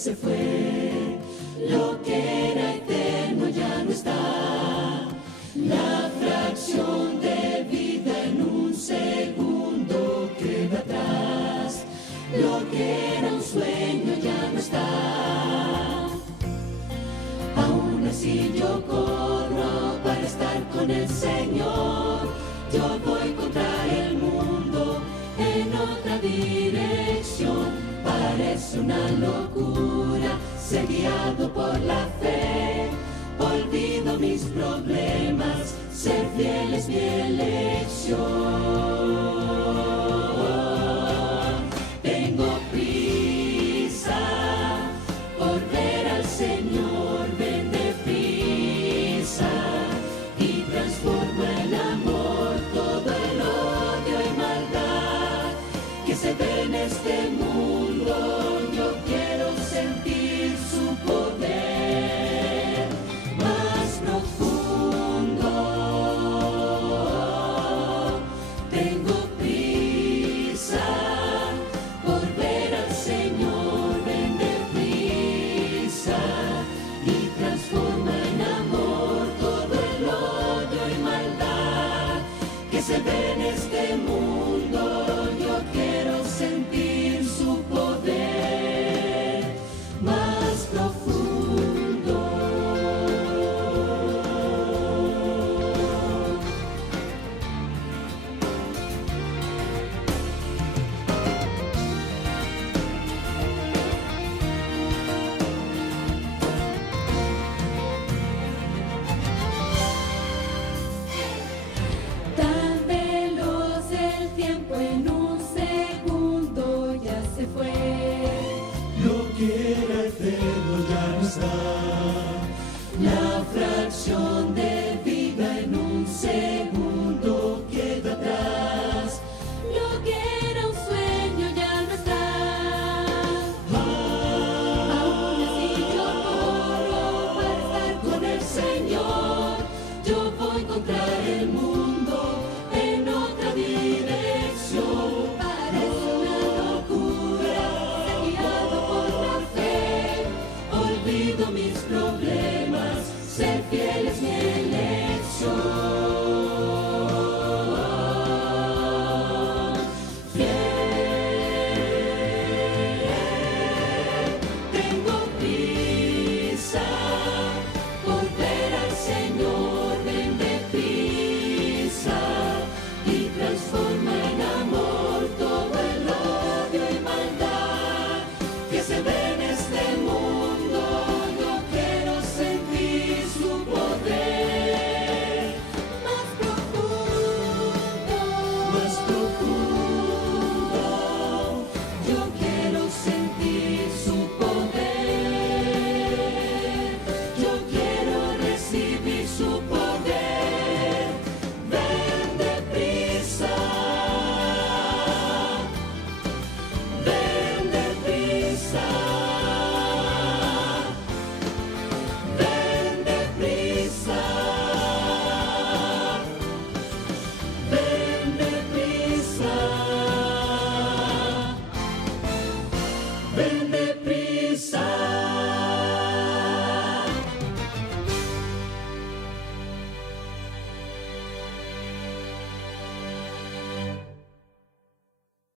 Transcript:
se fue, lo que era eterno ya no está. La fracción de vida en un segundo queda atrás, lo que era un sueño ya no está. Aún así yo corro para estar con el Señor, yo voy contra el mundo en otra dirección. Parece una locura ser guiado por la fe, olvido mis problemas, ser fiel es mi elección.